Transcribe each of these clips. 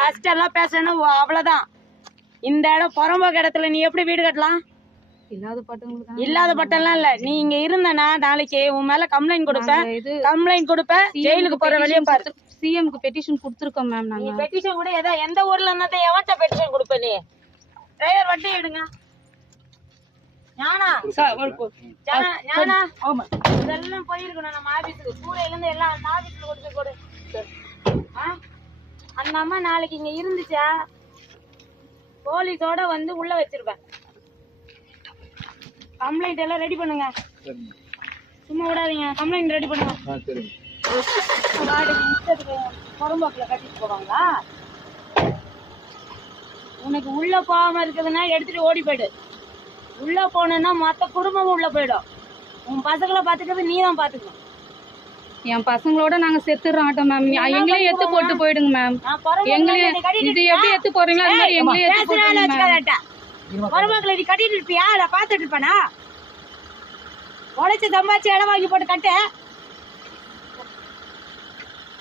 கஷ்டம் எல்லாம் பேசணும் அவ்வளவுதான். இந்த இடம் புறம்போக்கு இடத்துல நீ எப்படி வீடு கட்டலாம்? இல்லாத பட்டம்லாம் இல்ல. நீ இங்க இருந்தனா நாளைக்கு உன் மேல கம்ப்ளைண்ட் கொடுப்பேன் கம்ப்ளைண்ட் கொடுப்ப ஜெயிலுக்கு போற வழியும் பாரு. சிஎம்க்கு பெட்டிஷன் கொடுத்துருக்கோம் மேம் நீ நாங்க. பெட்டிஷன் கூட ஏதோ எந்த ஊர்ல இருந்தா எவன்ட்ட பெட்டிஷன் கொடுப்ப நீ? டிரைவர் வண்டி எடுங்க. ஞானா? ஞானா, இதெல்லாம் போயிருக்கணும் நம்ம ஆபீஸுக்கு கூரையில இருந்து எல்லாம் ஆபீஸ்ல போய் கொடு? அந்த அம்மா நாளைக்கு இங்க இருந்துச்சா? போலீஸோட வந்து உள்ள வச்சிருப்பேன். கம்ப்ளைண்ட் எல்லாம் ரெடி பண்ணுங்க. சும்மா விடாதீங்க. கம்ப்ளைண்ட் ரெடி பண்ணுங்க. வாடகை இஷ்டத்துக்கு புறம்போக்கில் கட்டிட்டு போவாங்களா? உனக்கு உள்ள போகாம இருக்குதுன்னா எடுத்துட்டு ஓடி போயிடு. உள்ள போனேன்னா மொத்த குடும்பமும் உள்ள போயிடும். உன் பசங்களை பாத்துக்கிறது நீ தான் பாத்துக்கணும் என் பசங்களோட நாங்க செத்துடுறோம் ஆட்டோம் மேம். எங்களையும் எத்து போட்டு போயிடுங்க மேம். எங்களையும் இது எப்படி எத்து போறீங்களோ அது மாதிரி எங்களையும் எத்து நீ கட்டிட்டு இருப்பியா? நான் பாத்துட்டு இருப்பேனா? உழைச்சு சம்பாதிச்சு இடம் வாங்கி போட்டு கட்டு.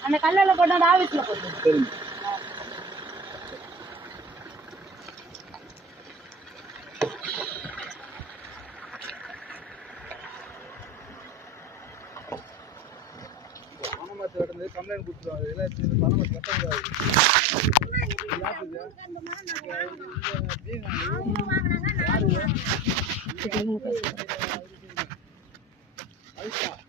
அந்த கல்லில் கொண்டு வந்து போட்டு. மாற்று நடந்து கம்ப்ளைண்ட் கொடுத்துருவாங்க இல்லை பண மாற்று கட்டக்கூடாது அதுதான்